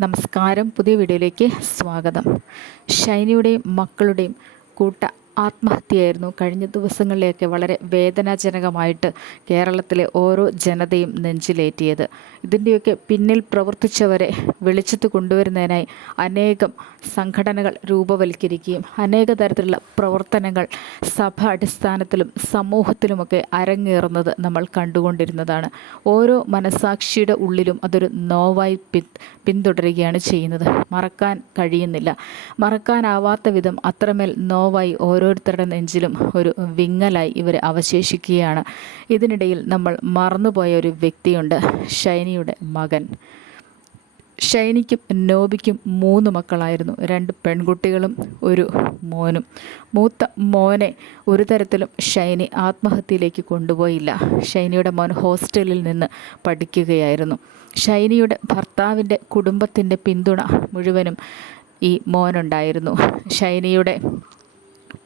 നമസ്കാരം. പുതിയ വീഡിയോയിലേക്ക് സ്വാഗതം. ഷൈനിയുടെയും മക്കളുടെയും കൂട്ട ആത്മഹത്യയായിരുന്നു. കഴിഞ്ഞ ദിവസങ്ങളിലെയൊക്കെ വളരെ വേദനാജനകമായിട്ട് കേരളത്തിലെ ഓരോ ജനതയും നെഞ്ചിലേറ്റിയത്. ഇതിന്റെയൊക്കെ പിന്നിൽ പ്രവർത്തിച്ചവരെ വെളിച്ചത്ത് കൊണ്ടുവരുന്നതിനായി അനേകം സംഘടനകൾ രൂപവൽക്കരിക്കുകയും അനേക തരത്തിലുള്ള പ്രവർത്തനങ്ങൾ സഭ അടിസ്ഥാനത്തിലും സമൂഹത്തിലുമൊക്കെ അരങ്ങേറുന്നത് നമ്മൾ കണ്ടുകൊണ്ടിരുന്നതാണ്. ഓരോ മനസാക്ഷിയുടെ ഉള്ളിലും അതൊരു നോവായി പിന്തുടരുകയാണ് ചെയ്യുന്നത്. മറക്കാൻ കഴിയുന്നില്ല. മറക്കാനാവാത്ത വിധം അത്രമേൽ നോവായി ഓരോരുത്തരുടെ നെഞ്ചിലും ഒരു വിങ്ങലായി ഇവർ അവശേഷിക്കുകയാണ്. ഇതിനിടയിൽ നമ്മൾ മറന്നുപോയ ഒരു വ്യക്തിയുണ്ട് ഷൈനിയുടെ മകൻ. ഷൈനിക്കും നോബിക്കും മൂന്ന് മക്കളായിരുന്നു. രണ്ട് പെൺകുട്ടികളും ഒരു മോനും. മൂത്ത മോനെ ഒരു തരത്തിലും ഷൈനി ആത്മഹത്യയിലേക്ക് കൊണ്ടുപോയില്ല. ഷൈനിയുടെ മോൻ ഹോസ്റ്റലിൽ നിന്ന് പഠിക്കുകയായിരുന്നു. ഷൈനിയുടെ ഭർത്താവിന്റെ കുടുംബത്തിന്റെ പിന്തുണ മുഴുവനും ഈ മോനുണ്ടായിരുന്നു. ഷൈനിയുടെ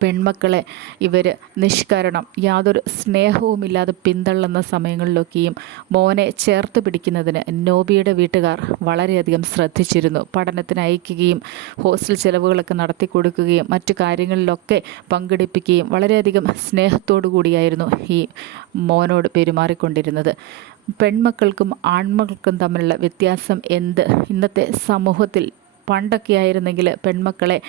പെൺമക്കളെ ഇവർ നിഷ്കരണം യാതൊരു സ്നേഹവുമില്ലാതെ പിന്തള്ളുന്ന സമയങ്ങളിലൊക്കെയും മോനെ ചേർത്ത് പിടിക്കുന്നതിന് നോബിയുടെ വീട്ടുകാർ വളരെയധികം ശ്രദ്ധിച്ചിരുന്നു. പഠനത്തിന് അയക്കുകയും ഹോസ്റ്റൽ ചിലവുകളൊക്കെ നടത്തി കൊടുക്കുകയും മറ്റു കാര്യങ്ങളിലൊക്കെ പങ്കെടുപ്പിക്കുകയും വളരെയധികം സ്നേഹത്തോടു കൂടിയായിരുന്നു ഈ മോനോട് പെരുമാറിക്കൊണ്ടിരുന്നത്. പെൺമക്കൾക്കും ആൺമക്കൾക്കും തമ്മിലുള്ള വ്യത്യാസം എന്ത്? ഇന്നത്തെ സമൂഹത്തിൽ പണ്ടൊക്കെ ആയിരുന്നെങ്കിൽ പെൺമക്കളെ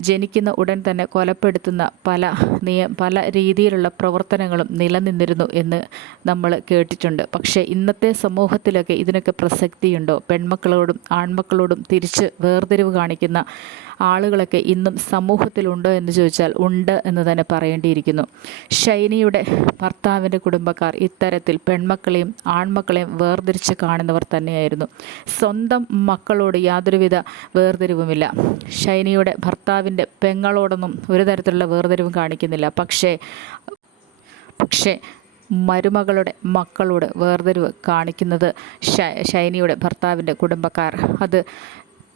ജനിക്കുന്ന ഉടൻ തന്നെ കൊലപ്പെടുത്തുന്ന പല നിയ പല രീതിയിലുള്ള പ്രവർത്തനങ്ങളും നിലനിന്നിരുന്നു എന്ന് നമ്മൾ കേട്ടിട്ടുണ്ട്. പക്ഷേ ഇന്നത്തെ സമൂഹത്തിലൊക്കെ ഇതിനൊക്കെ പ്രസക്തിയുണ്ടോ? പെൺമക്കളോടും ആൺമക്കളോടും തിരിച്ച് വേർതിരിവ് കാണിക്കുന്ന ആളുകളൊക്കെ ഇന്നും സമൂഹത്തിലുണ്ടോ എന്ന് ചോദിച്ചാൽ ഉണ്ട് എന്ന് തന്നെ പറയേണ്ടിയിരിക്കുന്നു. ഷൈനിയുടെ ഭർത്താവിന്റെ കുടുംബക്കാർ ഇത്തരത്തിൽ പെൺമക്കളെയും ആൺമക്കളെയും വേർതിരിച്ച് കാണുന്നവർ തന്നെയായിരുന്നു. സ്വന്തം മക്കളോട് യാതൊരുവിധ വേർതിരിവുമില്ല. ഷൈനിയുടെ ഭർത്താവിന്റെ പെങ്ങളോടൊന്നും ഒരു തരത്തിലുള്ള വേർതിരിവും കാണിക്കുന്നില്ല. പക്ഷേ പക്ഷേ മരുമകളുടെ മക്കളോട് വേർതിരിവ് കാണിക്കുന്നത് ഷൈനിയുടെ ഭർത്താവിന്റെ കുടുംബക്കാർ. അത്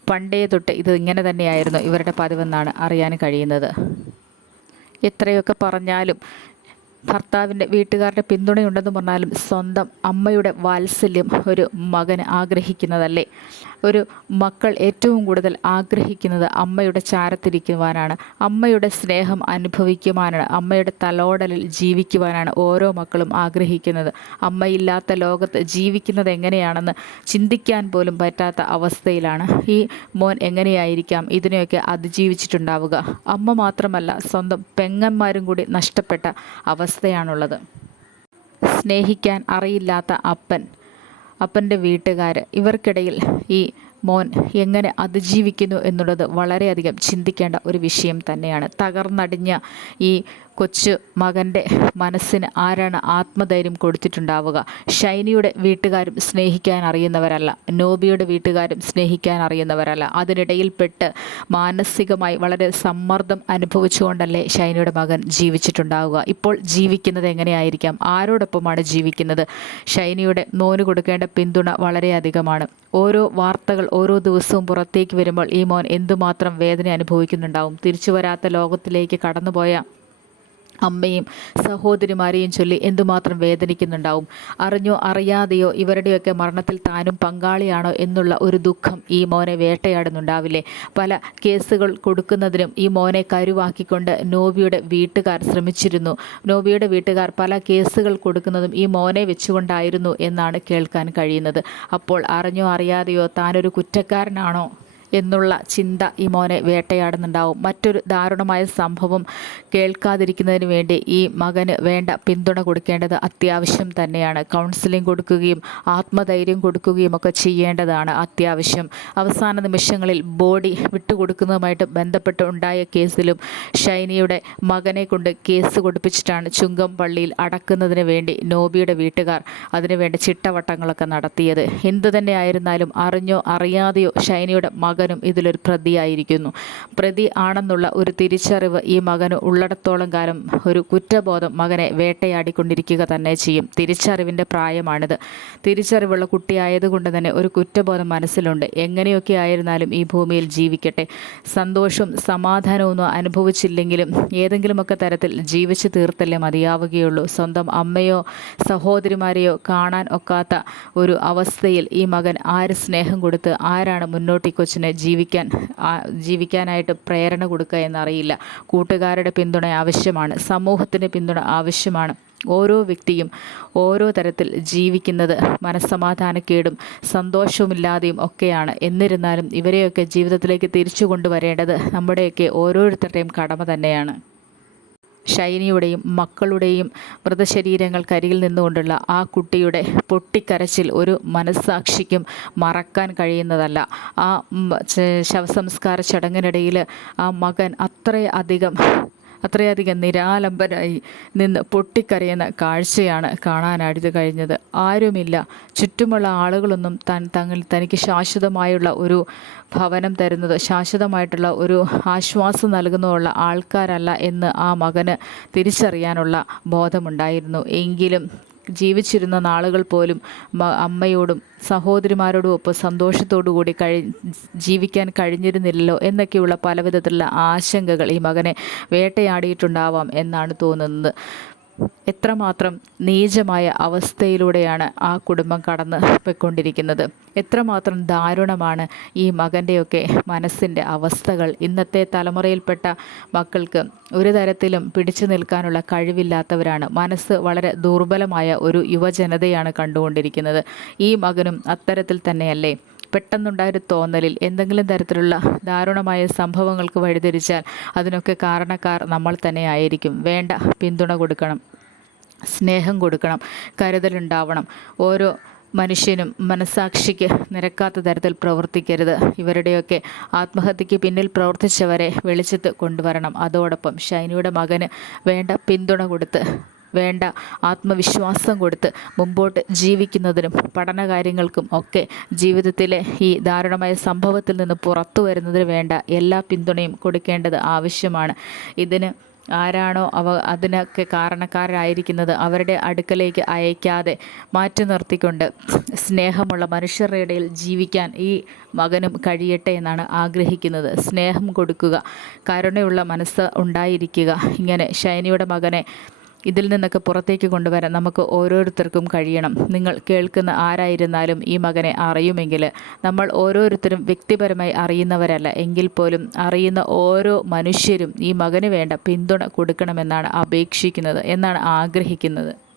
പണ്ടേ തൊട്ട് ഇത് ഇങ്ങനെ തന്നെയായിരുന്നു ഇവരുടെ പതിവെന്നാണ് അറിയാൻ കഴിയുന്നത്. എത്രയൊക്കെ പറഞ്ഞാലും ഭർത്താവിന്റെ വീട്ടുകാരുടെ പിന്തുണയുണ്ടെന്ന് പറഞ്ഞാലും സ്വന്തം അമ്മയുടെ വാത്സല്യം ഒരു മകന് ആഗ്രഹിക്കുന്നതല്ലേ? ഒരു മക്കൾ ഏറ്റവും കൂടുതൽ ആഗ്രഹിക്കുന്നത് അമ്മയുടെ ചാരത്തിരിക്കുവാനാണ്. അമ്മയുടെ സ്നേഹം അനുഭവിക്കുവാനാണ്. അമ്മയുടെ തലോടലിൽ ജീവിക്കുവാനാണ് ഓരോ മക്കളും ആഗ്രഹിക്കുന്നത്. അമ്മയില്ലാത്ത ലോകത്ത് ജീവിക്കുന്നത് എങ്ങനെയാണെന്ന് ചിന്തിക്കാൻ പോലും പറ്റാത്ത അവസ്ഥയിലാണ്. ഈ മോൻ എങ്ങനെയായിരിക്കാം? ഇതിനെയൊക്കെ അതിജീവിച്ചിട്ടുണ്ടാവുക. അമ്മ മാത്രമല്ല സ്വന്തം പെങ്ങന്മാരും കൂടി നഷ്ടപ്പെട്ട അവസ്ഥയാണുള്ളത്. സ്നേഹിക്കാൻ അറിയില്ലാത്ത അപ്പൻ അപ്പന്റെ വീട്ടുകാർ ഇവർക്കിടയിൽ ഈ മോൻ എങ്ങനെ അതിജീവിക്കുന്നു എന്നുള്ളത് വളരെയധികം ചിന്തിക്കേണ്ട ഒരു വിഷയം തന്നെയാണ്. തകർന്നടിഞ്ഞ ഈ കൊച്ചു മകന്റെ മനസ്സിന് ആരാണ് ആത്മധൈര്യം കൊടുത്തിട്ടുണ്ടാവുക? ഷൈനിയുടെ വീട്ടുകാരും സ്നേഹിക്കാൻ അറിയുന്നവരല്ല. നോബിയുടെ വീട്ടുകാരും സ്നേഹിക്കാൻ അറിയുന്നവരല്ല. അതിനിടയിൽപ്പെട്ട് മാനസികമായി വളരെ സമ്മർദ്ദം അനുഭവിച്ചുകൊണ്ടല്ലേ ഷൈനിയുടെ മകൻ ജീവിച്ചിട്ടുണ്ടാവുക? ഇപ്പോൾ ജീവിക്കുന്നത് എങ്ങനെയായിരിക്കാം? ആരോടൊപ്പമാണ് ജീവിക്കുന്നത്? ഷൈനിയുടെ മോന് കൊടുക്കേണ്ട പിന്തുണ വളരെയധികമാണ് ഓരോ വാർത്തകൾ ഓരോ ദിവസവും പുറത്തേക്ക് വരുമ്പോൾ ഈ മോൻ എന്തുമാത്രം വേദന അനുഭവിക്കുന്നുണ്ടാവും? തിരിച്ചു വരാത്ത ലോകത്തിലേക്ക് കടന്നുപോയ അമ്മയും സഹോദരിമാരെയും ചൊല്ലി എന്തുമാത്രം വേദനിക്കുന്നുണ്ടാവും? അറിഞ്ഞോ അറിയാതെയോ ഇവരുടെയൊക്കെ മരണത്തിൽ താനും പങ്കാളിയാണോ എന്നുള്ള ഒരു ദുഃഖം ഈ മോനെ വേട്ടയാടുന്നുണ്ടാവില്ലേ? പല കേസുകൾ കൊടുക്കുന്നതിനും ഈ മോനെ കരുവാക്കിക്കൊണ്ട് നോബിയുടെ വീട്ടുകാർ ശ്രമിച്ചിരുന്നു. നോബിയുടെ വീട്ടുകാർ പല കേസുകൾ കൊടുക്കുന്നതും ഈ മോനെ വെച്ചുകൊണ്ടായിരുന്നു എന്നാണ് കേൾക്കാൻ കഴിയുന്നത്. അപ്പോൾ അറിഞ്ഞോ അറിയാതെയോ താനൊരു കുറ്റക്കാരനാണോ? എന്നുള്ള ചിന്ത ഈ മോനെ വേട്ടയാടുന്നുണ്ടാവും. മറ്റൊരു ദാരുണമായ സംഭവം കേൾക്കാതിരിക്കുന്നതിന് വേണ്ടി ഈ മകന് വേണ്ട പിന്തുണ കൊടുക്കേണ്ടത് അത്യാവശ്യം തന്നെയാണ്. കൗൺസിലിംഗ് കൊടുക്കുകയും ആത്മധൈര്യം കൊടുക്കുകയും ഒക്കെ ചെയ്യേണ്ടതാണ് അത്യാവശ്യം. അവസാന നിമിഷങ്ങളിൽ ബോഡി വിട്ടുകൊടുക്കുന്നതുമായിട്ട് ബന്ധപ്പെട്ട് ഉണ്ടായ കേസിലും ഷൈനിയുടെ മകനെ കൊണ്ട് കേസ് കൊടുപ്പിച്ചിട്ടാണ് ചുങ്കം പള്ളിയിൽ അടക്കുന്നതിന് വേണ്ടി നോബിയുടെ വീട്ടുകാർ അതിനുവേണ്ടി ചിട്ടവട്ടങ്ങളൊക്കെ നടത്തിയത്. എന്തു തന്നെ ആയിരുന്നാലും അറിഞ്ഞോ അറിയാതെയോ ഷൈനിയുടെ മകൻ മകനും ഇതിലൊരു പ്രതിയായിരിക്കുന്നു. പ്രതി ആണെന്നുള്ള ഒരു തിരിച്ചറിവ് ഈ മകന് ഉള്ളിടത്തോളം കാലം ഒരു കുറ്റബോധം മകനെ വേട്ടയാടിക്കൊണ്ടിരിക്കുക തന്നെ ചെയ്യും. തിരിച്ചറിവിന്റെ പ്രായമാണിത്. തിരിച്ചറിവുള്ള കുട്ടിയായതുകൊണ്ട് തന്നെ ഒരു കുറ്റബോധം മനസ്സിലുണ്ട്. എങ്ങനെയൊക്കെ ആയിരുന്നാലും ഈ ഭൂമിയിൽ ജീവിക്കട്ടെ. സന്തോഷവും സമാധാനവും അനുഭവിച്ചില്ലെങ്കിലും ഏതെങ്കിലുമൊക്കെ തരത്തിൽ ജീവിച്ചു തീർത്തല്ലേ മതിയാവുകയുള്ളൂ. സ്വന്തം അമ്മയോ സഹോദരിമാരെയോ കാണാൻ ഒക്കാത്ത ഒരു അവസ്ഥയിൽ ഈ മകൻ ആര് സ്നേഹം കൊടുത്ത് ആരാണ് മുന്നോട്ട് ഈ കൊച്ചിനെ ജീവിക്കാൻ ജീവിക്കാനായിട്ട് പ്രേരണ കൊടുക്കുക എന്നറിയില്ല. കൂട്ടുകാരുടെ പിന്തുണ ആവശ്യമാണ് സമൂഹത്തിന്റെ പിന്തുണ ആവശ്യമാണ്. ഓരോ വ്യക്തിയും ഓരോ തരത്തിൽ ജീവിക്കുന്നത് മനസ്സമാധാനക്കേടും സന്തോഷവുമില്ലാതെയും ഒക്കെയാണ്. എന്നിരുന്നാലും ഇവരെയൊക്കെ ജീവിതത്തിലേക്ക് തിരിച്ചു കൊണ്ടുവരേണ്ടത് നമ്മുടെയൊക്കെ ഓരോരുത്തരുടെയും കടമ തന്നെയാണ്. ഷൈനിയുടെയും മക്കളുടെയും മൃതശരീരങ്ങൾക്കരികിൽ നിന്നുകൊണ്ടുള്ള ആ കുട്ടിയുടെ പൊട്ടിക്കരച്ചിൽ ഒരു മനസ്സാക്ഷിക്കും മറക്കാൻ കഴിയുന്നതല്ല. ആ ശവസംസ്കാര ചടങ്ങിനിടയിൽ ആ മകൻ അത്രയധികം അത്രയധികം നിരാലംബരായി നിന്ന് പൊട്ടിക്കരയുന്ന കാഴ്ചയാണ് കാണാനായിട്ട് കഴിഞ്ഞത്. ആരുമില്ല. ചുറ്റുമുള്ള ആളുകളൊന്നും താൻ തങ്ങൾ തനിക്ക് ശാശ്വതമായുള്ള ഒരു ഭവനം തരുന്നത് ശാശ്വതമായിട്ടുള്ള ഒരു ആശ്വാസം നൽകുന്നതുള്ള ആൾക്കാരല്ല എന്ന് ആ മകന് തിരിച്ചറിയാനുള്ള ബോധമുണ്ടായിരുന്നു. എങ്കിലും ജീവിച്ചിരുന്ന നാളുകൾ പോലും അമ്മയോടും സഹോദരിമാരോടും ഒപ്പം സന്തോഷത്തോടു കൂടി കഴി ജീവിക്കാൻ കഴിഞ്ഞിരുന്നില്ലല്ലോ എന്നൊക്കെയുള്ള പലവിധത്തിലുള്ള ആശങ്കകൾ ഈ മകനെ വേട്ടയാടിയിട്ടുണ്ടാവാം എന്നാണ് തോന്നുന്നത്. എത്രമാത്രം നീചമായ അവസ്ഥയിലൂടെയാണ് ആ കുടുംബം കടന്ന് പോയിക്കൊണ്ടിരിക്കുന്നത്? എത്രമാത്രം ദാരുണമാണ് ഈ മകന്റെയൊക്കെ മനസ്സിന്റെ അവസ്ഥകൾ? ഇന്നത്തെ തലമുറയിൽപ്പെട്ട മക്കൾക്ക് ഒരു തരത്തിലും പിടിച്ചു നിൽക്കാനുള്ള കഴിവില്ലാത്തവരാണ്. മനസ്സ് വളരെ ദുർബലമായ ഒരു യുവജനതയാണ് കണ്ടുകൊണ്ടിരിക്കുന്നത്. ഈ മകനും അത്തരത്തിൽ തന്നെയല്ലേ? പെട്ടെന്നുണ്ടായൊരു തോന്നലിൽ എന്തെങ്കിലും തരത്തിലുള്ള ദാരുണമായ സംഭവങ്ങൾക്ക് വഴിതിരിച്ചാൽ അതിനൊക്കെ കാരണക്കാർ നമ്മൾ തന്നെ ആയിരിക്കും. വേണ്ട പിന്തുണ കൊടുക്കണം സ്നേഹം കൊടുക്കണം കരുതലുണ്ടാവണം. ഓരോ മനുഷ്യനും മനസാക്ഷിക്ക് നിരക്കാത്ത തരത്തിൽ പ്രവർത്തിക്കരുത്. ഇവരുടെയൊക്കെ ആത്മഹത്യക്ക് പിന്നിൽ പ്രവർത്തിച്ചവരെ വെളിച്ചത്ത് കൊണ്ടുവരണം. അതോടൊപ്പം ഷൈനിയുടെ മകന് വേണ്ട പിന്തുണ കൊടുത്ത് വേണ്ട. ആത്മവിശ്വാസം കൊടുത്ത് മുമ്പോട്ട് ജീവിക്കുന്നതിനും പഠനകാര്യങ്ങൾക്കും ഒക്കെ ജീവിതത്തിലെ ഈ ദാരുണമായ സംഭവത്തിൽ നിന്ന് പുറത്തു വരുന്നതിന് വേണ്ട എല്ലാ പിന്തുണയും കൊടുക്കേണ്ടത് ആവശ്യമാണ്. ഇതിന് ആരാണോ അവ അതിനൊക്കെ കാരണക്കാരായിരിക്കുന്നത് അവരുടെ അടുക്കലേക്ക് അയക്കാതെ മാറ്റി നിർത്തിക്കൊണ്ട് സ്നേഹമുള്ള മനുഷ്യരുടെ ഇടയിൽ ജീവിക്കാൻ ഈ മകനും കഴിയട്ടെ എന്നാണ് ആഗ്രഹിക്കുന്നത്. സ്നേഹം കൊടുക്കുക കരുണയുള്ള മനസ്സ് ഉണ്ടായിരിക്കുക. ഇങ്ങനെ ഷൈനിയുടെ മകനെ ഇതിൽ നിന്നൊക്കെ പുറത്തേക്ക് കൊണ്ടുവരാൻ നമുക്ക് ഓരോരുത്തർക്കും കഴിയണം. നിങ്ങൾ കേൾക്കുന്ന ആരായിരുന്നാലും ഈ മകനെ അറിയുമെങ്കിൽ നമ്മൾ ഓരോരുത്തരും വ്യക്തിപരമായി അറിയുന്നവരല്ല. എങ്കിൽ പോലും അറിയുന്ന ഓരോ മനുഷ്യരും ഈ മകന് വേണ്ട പിന്തുണ കൊടുക്കണമെന്നാണ് അപേക്ഷിക്കുന്നത് എന്നാണ് ആഗ്രഹിക്കുന്നത്.